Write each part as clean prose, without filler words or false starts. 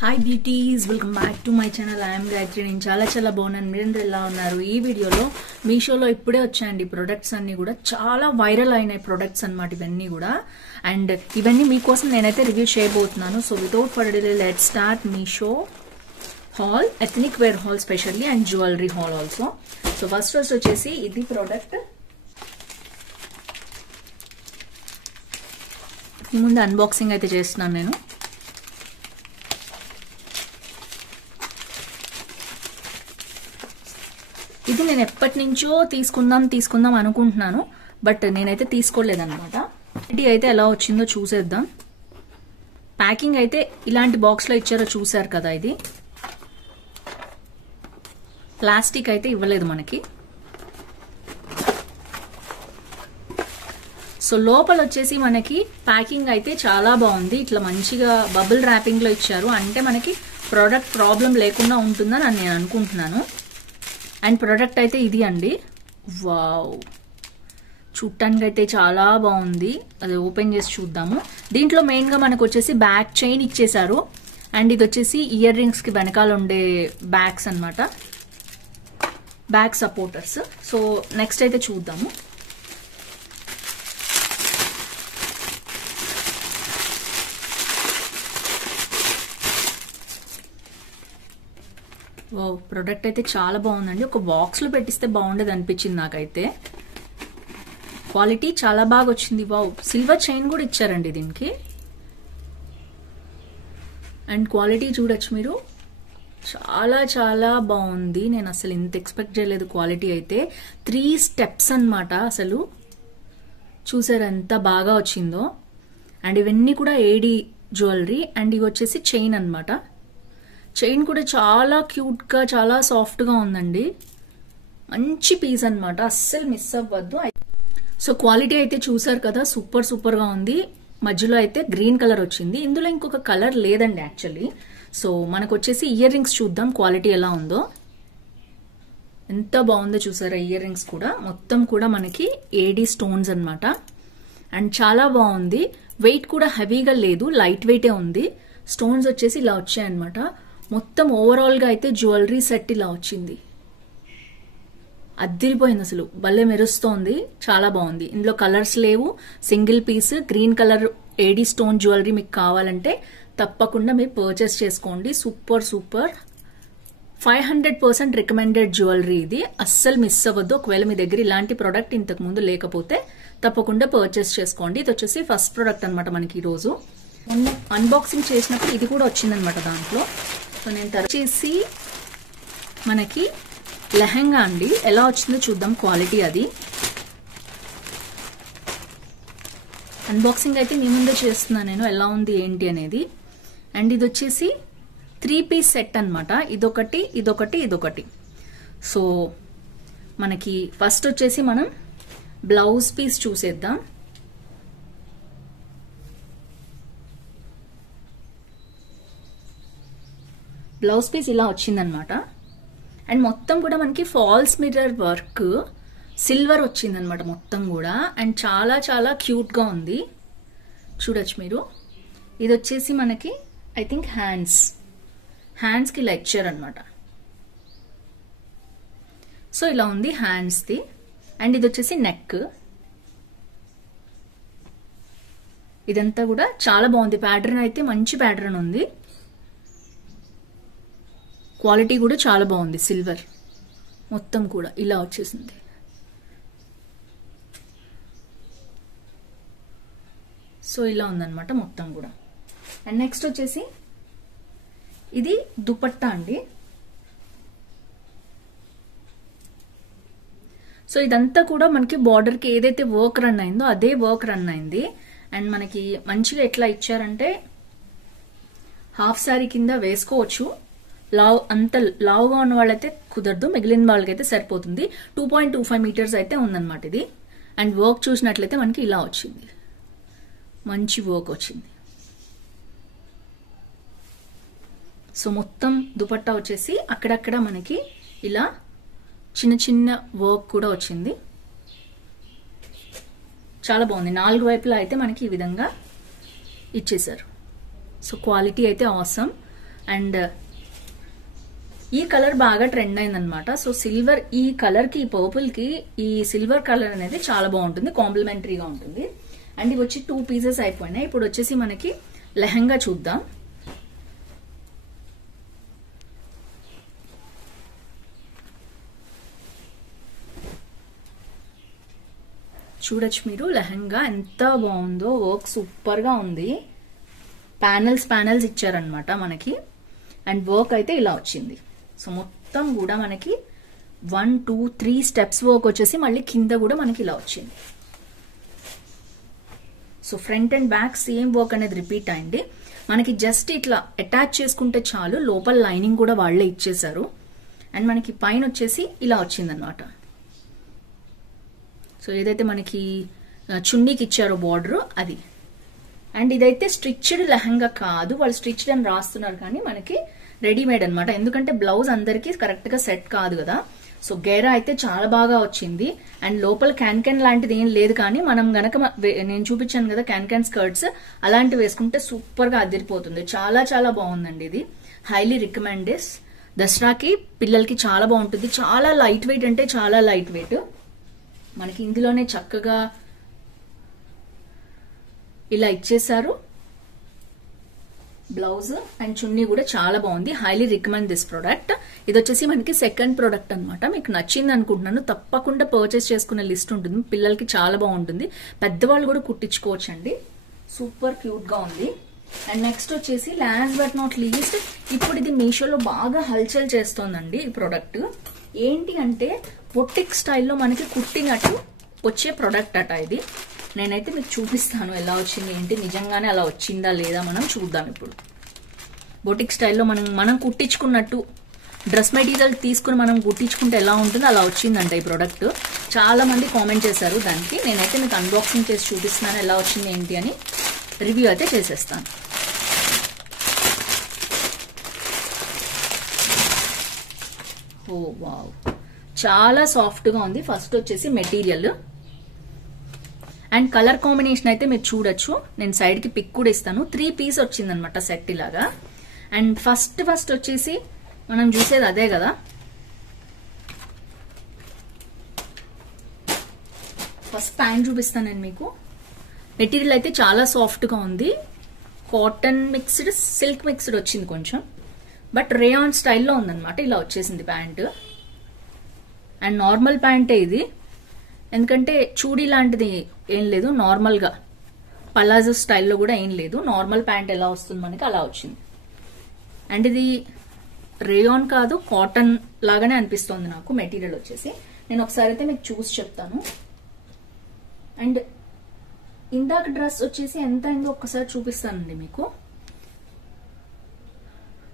Hi beauties, welcome back to my channel. I'm Gayatri. నేను చాలా బాగున్నాను. మీరందరూ ఎలా ఉన్నారు? ఈ వీడియోలో మీషోలో ఇప్పుడే వచ్చాయండి ప్రొడక్ట్స్ అన్ని కూడా చాలా వైరల్ అయినాయి ప్రొడక్ట్స్ అన్నమాట ఇవన్నీ కూడా. అండ్ ఇవన్నీ మీకోసం నేనైతే రివ్యూ చేయబోతున్నాను. So without further delay let start Meesho haul, ethnic wear haul specially and jewellery haul also. So first వచ్చేసి ఇది ప్రోడక్ట్. ఈ ముందు అన్బాక్సింగ్ అయితే చేస్తున్నాను నేను. ఇది నేను ఎప్పటి నుంచో తీసుకుందాం అనుకుంటున్నాను, బట్ నేనైతే తీసుకోలేదన్నమాట. ఇది అయితే ఎలా వచ్చిందో చూసేద్దాం. ప్యాకింగ్ అయితే ఇలాంటి బాక్స్ లో ఇచ్చారో చూసారు కదా. ఇది ప్లాస్టిక్ అయితే ఇవ్వలేదు మనకి. సో లోపల వచ్చేసి మనకి ప్యాకింగ్ అయితే చాలా బాగుంది. ఇట్లా మంచిగా బబుల్ ర్యాపింగ్ లో ఇచ్చారు, అంటే మనకి ప్రోడక్ట్ ప్రాబ్లం లేకుండా ఉంటుందని నేను అనుకుంటున్నాను. అండ్ ప్రోడక్ట్ అయితే ఇది అండి. వావ్, చూడటానికి అయితే చాలా బాగుంది. అది ఓపెన్ చేసి చూద్దాము. దీంట్లో మెయిన్ గా మనకు వచ్చేసి బ్యాక్ చైన్ ఇచ్చేసారు. అండ్ ఇది వచ్చేసి ఇయర్ రింగ్స్ కి వెనకాల ఉండే బ్యాగ్స్ అన్నమాట, బ్యాక్ సపోర్టర్స్. సో నెక్స్ట్ అయితే చూద్దాము. ఓ, ప్రొడక్ట్ అయితే చాలా బాగుందండి. ఒక బాక్స్ లో పెట్టిస్తే బాగుండేది అనిపించింది నాకైతే. క్వాలిటీ చాలా బాగా వచ్చింది. వావ్, సిల్వర్ చైన్ కూడా ఇచ్చారండి దీనికి. అండ్ క్వాలిటీ చూడొచ్చు మీరు, చాలా బాగుంది. నేను అసలు ఇంత ఎక్స్పెక్ట్ చేయలేదు క్వాలిటీ అయితే. 3 స్టెప్స్ అన్నమాట. అసలు చూసారు ఎంత బాగా వచ్చిందో. అండ్ ఇవన్నీ కూడా ఏడి జ్యువెలరీ. అండ్ ఇవి వచ్చేసి చైన్ అన్నమాట. చైన్ కూడా చాలా క్యూట్ గా చాలా సాఫ్ట్ గా ఉందండి. మంచి పీస్ అన్నమాట, అస్సలు మిస్ అవ్వద్దు. సో క్వాలిటీ అయితే చూసారు కదా, సూపర్ గా ఉంది. మధ్యలో అయితే గ్రీన్ కలర్ వచ్చింది. ఇందులో ఇంకొక కలర్ లేదండి యాక్చువల్లీ. సో మనకు వచ్చేసి ఇయర్ రింగ్స్ చూద్దాం క్వాలిటీ ఎలా ఉందో. ఎంత బాగుందో చూసారా ఇయర్ రింగ్స్ కూడా. మొత్తం కూడా మనకి ఏడి స్టోన్స్ అన్నమాట. అండ్ చాలా బాగుంది. వెయిట్ కూడా హెవీగా లేదు, లైట్ వెయిటే ఉంది. స్టోన్స్ వచ్చేసి ఇలా వచ్చాయన్నమాట. మొత్తం ఓవరాల్ గా అయితే జ్యువెలరీ సెట్ ఇలా వచ్చింది. అద్దిరిపోయింది, అసలు భలే మెరుస్తోంది. చాలా బాగుంది. ఇందులో కలర్స్ లేవు, single piece green colour AD stone jewellery మీకు కావాలంటే తప్పకుండా మీరు పర్చేస్ చేసుకోండి. సూపర్ 500% రికమెండెడ్ జ్యువెలరీ ఇది. అస్సలు మిస్ అవ్వద్దు. ఒకవేళ మీ దగ్గర ఇలాంటి ప్రోడక్ట్ ఇంతకు ముందు లేకపోతే తప్పకుండా పర్చేస్ చేసుకోండి. ఇది వచ్చేసి ఫస్ట్ ప్రోడక్ట్ అనమాట మనకి ఈ రోజు. అన్బాక్సింగ్ చేసినప్పుడు ఇది కూడా వచ్చిందనమాట దాంట్లో. సో నేను వచ్చేసి మనకి లెహంగా అండి. ఎలా వచ్చిందో చూద్దాం క్వాలిటీ. అది అన్బాక్సింగ్ అయితే మీ ముందే చేస్తున్నాను నేను, ఎలా ఉంది ఏంటి అనేది. అండ్ ఇది వచ్చేసి 3 పీస్ సెట్ అనమాట. ఇదొకటి. సో మనకి ఫస్ట్ వచ్చేసి మనం బ్లౌజ్ పీస్ చూసేద్దాం. బ్లౌజ్ పీస్ ఇలా వచ్చిందనమాట. అండ్ మొత్తం కూడా మనకి ఫాల్స్ మిర్రర్ వర్క్ సిల్వర్ వచ్చిందనమాట మొత్తం కూడా. అండ్ చాలా క్యూట్ గా ఉంది, చూడొచ్చు మీరు. ఇది వచ్చేసి మనకి ఐ థింక్ హ్యాండ్స్ కి లెక్చర్ అనమాట. సో ఇలా ఉంది హ్యాండ్స్ ది. అండ్ ఇది వచ్చేసి నెక్. ఇదంతా కూడా చాలా బాగుంది. ప్యాటర్న్ అయితే మంచి ప్యాటర్న్ ఉంది. క్వాలిటీ కూడా చాలా బాగుంది. సిల్వర్ మొత్తం కూడా ఇలా వచ్చేసింది. సో ఇలా ఉందన్నమాట మొత్తం కూడా. అండ్ నెక్స్ట్ వచ్చేసి ఇది దుపట్టా అండి. సో ఇదంతా కూడా మనకి బార్డర్ కి ఏదైతే వర్క్ రన్ అయిందో అదే వర్క్ రన్ అయింది. అండ్ మనకి మంచిగా ఎట్లా ఇచ్చారంటే హాఫ్ శారీ కింద వేసుకోవచ్చు. అంత లావుగా ఉన్న వాళ్ళైతే కుదరదు, మిగిలిన వాళ్ళకైతే సరిపోతుంది. 2.25 మీటర్స్ అయితే ఉందన్నమాట ఇది. అండ్ వర్క్ చూసినట్లయితే మనకి ఇలా వచ్చింది, మంచి వర్క్ వచ్చింది. సో మొత్తం దుపట్టా వచ్చేసి అక్కడక్కడ మనకి ఇలా చిన్న వర్క్ కూడా వచ్చింది. చాలా బాగుంది. 4 వైపులా అయితే మనకి ఈ విధంగా ఇచ్చేసారు. సో క్వాలిటీ అయితే ఆసమ్. అండ్ ఈ కలర్ బాగా ట్రెండ్ అయిందనమాట. సో సిల్వర్, ఈ కలర్ కి, ఈ పర్పుల్ కి ఈ సిల్వర్ కలర్ అనేది చాలా బాగుంటుంది, కాంప్లిమెంటరీగా ఉంటుంది. అండ్ ఇవి వచ్చి 2 పీసెస్ అయిపోయినాయి. ఇప్పుడు వచ్చేసి మనకి లెహంగా చూద్దాం. చూడొచ్చు మీరు లెహంగా ఎంత బాగుందో, వర్క్ సూపర్ గా ఉంది. ప్యానల్స్ ఇచ్చారనమాట మనకి. అండ్ వర్క్ అయితే ఇలా వచ్చింది. సో మొత్తం కూడా మనకి 1, 2, 3 స్టెప్స్ వర్క్ వచ్చేసి మళ్ళీ కింద కూడా మనకి ఇలా వచ్చింది. So front and back same work అనేది రిపీట్ అయింది. మనకి జస్ట్ ఇట్లా అటాచ్ చేసుకుంటే చాలు, లోపల లైనింగ్ కూడా వాళ్ళే ఇచ్చేసారు. అండ్ మనకి పైన వచ్చేసి ఇలా వచ్చిందనమాట. సో ఏదైతే మనకి చున్నీకి ఇచ్చారో బార్డర్ అది. అండ్ ఇదైతే స్టిచ్డ్ లెహంగా కాదు, వాళ్ళు స్టిచ్డ్ అని రాస్తున్నారు కానీ మనకి రెడీమేడ్ అనమాట. ఎందుకంటే బ్లౌజ్ అందరికి కరెక్ట్ గా సెట్ కాదు కదా. సో గేరా అయితే చాలా బాగా వచ్చింది. అండ్ లోపల క్యాన్ లాంటిది ఏం లేదు, కానీ మనం గనక నేను చూపించాను కదా క్యాన్ స్కర్ట్స్, అలాంటివి వేసుకుంటే సూపర్ గా అదిరిపోతుంది. చాలా చాలా బాగుందండి. ఇది హైలీ రికమెండెడ్. దసరాకి పిల్లలకి చాలా బాగుంటుంది. చాలా లైట్ వెయిట్, అంటే చాలా లైట్ వెయిట్. మనకి ఇందులోనే చక్కగా ఇలా ఇచ్చేసారు బ్లౌజ్. అండ్ చున్నీ కూడా చాలా బాగుంది. Highly recommend this product. ఇది వచ్చేసి మనకి సెకండ్ ప్రోడక్ట్ అనమాట. మీకు నచ్చింది అనుకుంటున్నాను. తప్పకుండా పర్చేస్ చేసుకునే లిస్ట్ ఉంటుంది. పిల్లలకి చాలా బాగుంటుంది, పెద్దవాళ్ళు కూడా కుట్టించుకోవచ్చు అండి. సూపర్ క్యూట్ గా ఉంది. అండ్ నెక్స్ట్ వచ్చేసి లాస్ట్ బట్ నాట్ లీస్ట్, ఇప్పుడు ఇది మీషోలో బాగా హల్చల్ చేస్తోందండి ఈ ప్రోడక్ట్. ఏంటి అంటే బొటిక్ స్టైల్లో మనకి కుట్టినట్టు వచ్చే ప్రోడక్ట్ అట ఇది. నేనైతే మీకు చూపిస్తాను ఎలా వచ్చింది ఏంటి, నిజంగానే అలా వచ్చిందా లేదా మనం చూద్దాం. ఇప్పుడు బొటిక్ స్టైల్లో మనం కుట్టించుకున్నట్టు డ్రెస్ మెటీరియల్ తీసుకుని మనం కుట్టించుకుంటే ఎలా ఉంటుందో అలా వచ్చిందంట ఈ ప్రోడక్ట్. చాలా మంది కామెంట్ చేశారు దానికి. నేనైతే మీకు అన్బాక్సింగ్ చేసి చూపిస్తున్నాను ఎలా వచ్చింది ఏంటి అని, రివ్యూ అయితే చేసేస్తాను. ఓ వావ్, చాలా సాఫ్ట్ గా ఉంది. ఫస్ట్ వచ్చేసి మెటీరియల్ అండ్ కలర్ కాంబినేషన్ అయితే మీరు చూడొచ్చు. నేను సైడ్ కి పిక్ కూడా ఇస్తాను. 3 పీస్ వచ్చిందనమాట సెట్ ఇలాగా. అండ్ ఫస్ట్ వచ్చేసి మనం చూసేది అదే కదా. ఫస్ట్ ప్యాంట్ చూపిస్తాను నేను మీకు. మెటీరియల్ అయితే చాలా సాఫ్ట్ గా ఉంది. కాటన్ మిక్స్డ్, సిల్క్ మిక్స్డ్ వచ్చింది కొంచెం, బట్ రేయాన్ స్టైల్లో ఉందన్నమాట. ఇలా వచ్చేసింది ప్యాంట్. అండ్ నార్మల్ ప్యాంటే ఇది, ఎందుకంటే చూడీ లాంటిది ఏం లేదు, నార్మల్ గా పలాజో స్టైల్లో కూడా ఏం లేదు. నార్మల్ ప్యాంట్ ఎలా వస్తుంది మనకి అలా వచ్చింది. అండ్ ఇది రేయాన్ కాదు, కాటన్ లాగానే అనిపిస్తుంది నాకు మెటీరియల్ వచ్చేసి. నేను ఒకసారి అయితే మీకు చూసి చెప్తాను. అండ్ ఇందాక డ్రెస్ వచ్చేసి ఎంత అయిందో ఒక్కసారి చూపిస్తానండి మీకు.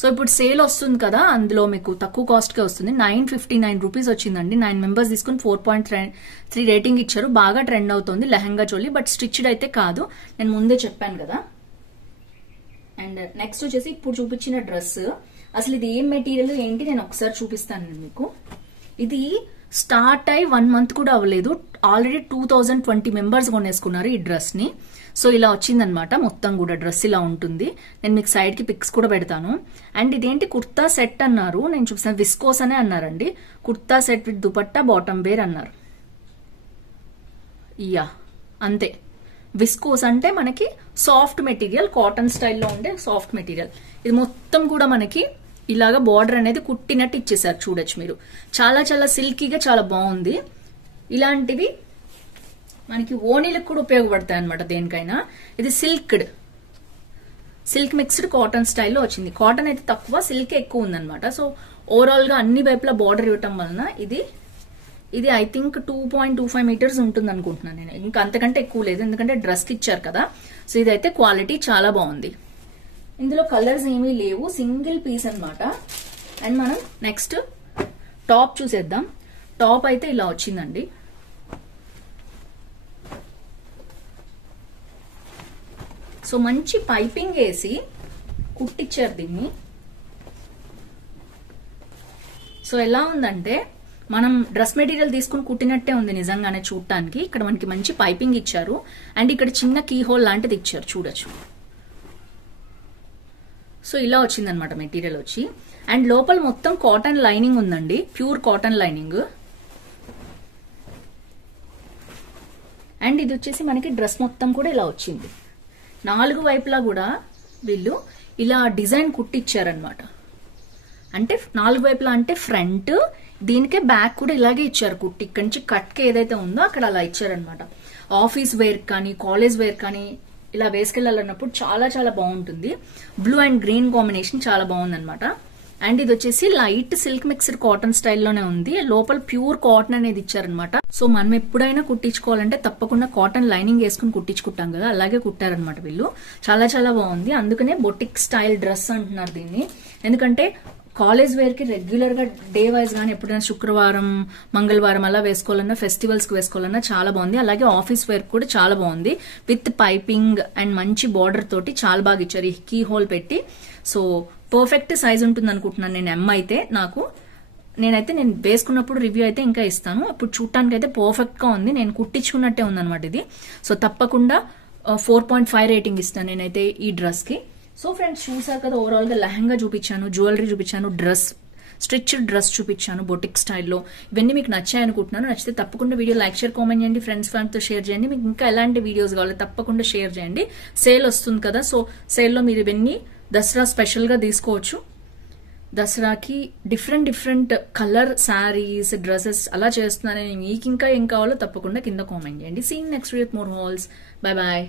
సో ఇప్పుడు సేల్ వస్తుంది కదా, అందులో మీకు తక్కువ కాస్ట్ కే వస్తుంది. 959 రూపీస్ వచ్చిందండి. 9 మెంబర్స్ తీసుకుని 4.3 రేటింగ్ ఇచ్చారు. బాగా ట్రెండ్ అవుతుంది లెహంగా చోలి, బట్ స్టిచ్డ్ అయితే కాదు, నేను ముందే చెప్పాను కదా. అండ్ నెక్స్ట్ వచ్చేసి ఇప్పుడు చూపించిన డ్రెస్, అసలు ఇది ఏం మెటీరియల్ ఏంటి నేను ఒకసారి చూపిస్తాను మీకు. ఇది స్టార్ట్ అయి 1 మంత్ కూడా అవ్వలేదు, ఆల్రెడీ 2020 మెంబర్స్ కొనేసుకున్నారు ఈ డ్రెస్ ని. సో ఇలా వచ్చిందనమాట. మొత్తం కూడా డ్రెస్ ఇలా ఉంటుంది. నేను మీకు సైడ్ కి పిక్స్ కూడా పెడతాను. అండ్ ఇదేంటి కుర్తా సెట్ అన్నారు, నేను చూపిస్తాను. విస్కోస్ అనే అన్నారండి. Kurta set with dupatta, bottom wear అన్నారు. యా అంతే. విస్కోస్ అంటే మనకి సాఫ్ట్ మెటీరియల్, కాటన్ స్టైల్లో ఉండే సాఫ్ట్ మెటీరియల్. ఇది మొత్తం కూడా మనకి ఇలాగా బార్డర్ అనేది కుట్టినట్టు ఇచ్చేసారు. చూడొచ్చు మీరు. చాలా చాలా సిల్కీగా చాలా బాగుంది. ఇలాంటివి మనకి ఓణీలకు కూడా ఉపయోగపడతాయి అనమాట దేనికైనా. ఇది సిల్క్ మిక్స్డ్ కాటన్ స్టైల్లో వచ్చింది. కాటన్ అయితే తక్కువ, సిల్క్ ఎక్కువ ఉందన్నమాట. సో ఓవరాల్ గా అన్ని వైపులా బార్డర్ ఇవ్వటం వలన ఇది ఐ థింక్ 2.25 మీటర్స్ ఉంటుంది అనుకుంటున్నాను నేను. ఇంకా అంతకంటే ఎక్కువ లేదు, ఎందుకంటే డ్రెస్ కి ఇచ్చారు కదా. సో ఇదైతే క్వాలిటీ చాలా బాగుంది. ఇందులో కలర్స్ ఏమీ లేవు, సింగిల్ పీస్ అన్నమాట. అండ్ మనం నెక్స్ట్ టాప్ చూసేద్దాం. టాప్ అయితే ఇలా వచ్చిందండి. సో మంచి పైపింగ్ వేసి కుట్టించారు దీన్ని. సో ఎలా ఉందంటే మనం డ్రెస్ మెటీరియల్ తీసుకుని కుట్టినట్టే ఉంది నిజంగానే చూడటానికి. ఇక్కడ మనకి మంచి పైపింగ్ ఇచ్చారు. అండ్ ఇక్కడ చిన్న కీ హోల్ లాంటిది ఇచ్చారు, చూడొచ్చు. సో ఇలా వచ్చిందనమాట మెటీరియల్ వచ్చి. అండ్ లోపల మొత్తం కాటన్ లైనింగ్ ఉందండి, ప్యూర్ కాటన్ లైనింగ్. అండ్ ఇది వచ్చేసి మనకి డ్రెస్ మొత్తం కూడా ఇలా వచ్చింది. 4 వైపులా కూడా వీళ్ళు ఇలా డిజైన్ కుట్టిచ్చారనమాట. అంటే 4 వైపులా అంటే ఫ్రంట్, దీనికే బ్యాక్ కూడా ఇలాగే ఇచ్చారు కుట్టి. ఇక్కడి నుంచి కట్కి ఏదైతే ఉందో అక్కడ అలా ఇచ్చారనమాట. ఆఫీస్ వేర్ కానీ కాలేజ్ వేర్ కానీ ఇలా వేసుకెళ్లాలన్నప్పుడు చాలా చాలా బాగుంటుంది. బ్లూ అండ్ గ్రీన్ కాంబినేషన్ చాలా బాగుందనమాట. అండ్ ఇది వచ్చేసి లైట్ సిల్క్ మిక్స్డ్ కాటన్ స్టైల్లోనే ఉంది. లోపల ప్యూర్ కాటన్ అనేది ఇచ్చారనమాట. సో మనం ఎప్పుడైనా కుట్టించుకోవాలంటే తప్పకుండా కాటన్ లైనింగ్ వేసుకుని కుట్టించుకుంటాం కదా, అలాగే కుట్టారనమాట వీళ్ళు. చాలా చాలా బాగుంది. అందుకనే బొటిక్ స్టైల్ డ్రెస్ అంటున్నారు దీన్ని. ఎందుకంటే కాలేజ్ వేర్ కి రెగ్యులర్ గా డే వైజ్ గానీ ఎప్పుడైనా శుక్రవారం మంగళవారం అలా వేసుకోవాలన్నా, ఫెస్టివల్స్ కి వేసుకోవాలన్నా చాలా బాగుంది. అలాగే ఆఫీస్ వేర్ కూడా చాలా బాగుంది. విత్ పైపింగ్ అండ్ మంచి బార్డర్ తోటి చాలా బాగా ఇచ్చారు, కీ హోల్ పెట్టి. సో పర్ఫెక్ట్ సైజ్ ఉంటుంది అనుకుంటున్నాను నేను. ఎమ్ అయితే నేను వేసుకున్నప్పుడు రివ్యూ అయితే ఇంకా ఇస్తాను. అప్పుడు చూడటానికి అయితే పర్ఫెక్ట్ గా ఉంది. నేను కుట్టించుకున్నట్టే ఉందన్నమాట ఇది. సో తప్పకుండా 4.5 రేటింగ్ ఇస్తాను నేనైతే ఈ డ్రెస్ కి. సో ఫ్రెండ్స్ చూసారు కదా, ఓవరాల్ గా లెహంగా చూపించాను, జ్యువెలరీ చూపించాను, స్టిచ్డ్ డ్రెస్ చూపించాను బొటిక్ స్టైల్లో. ఇవన్నీ మీకు నచ్చాయి అనుకుంటున్నాను. నచ్చితే తప్పకుండా వీడియో లైక్, షేర్, కామెంట్ చేయండి, ఫ్రెండ్స్తో షేర్ చేయండి. మీకు ఇంకా ఎలాంటి వీడియోస్ కావాలో తప్పకుండా షేర్ చేయండి. సేల్ వస్తుంది కదా, సో సేల్లో మీరు ఇవన్నీ దసరా స్పెషల్ గా తీసుకోవచ్చు. దసరాకి డిఫరెంట్ కలర్ శారీస్, డ్రెస్సెస్ అలా చేస్తున్నానని మీకు ఇంకా ఏం కావాలో తప్పకుండా కింద కామెంట్ చేయండి. See next video with more hauls. Bye bye.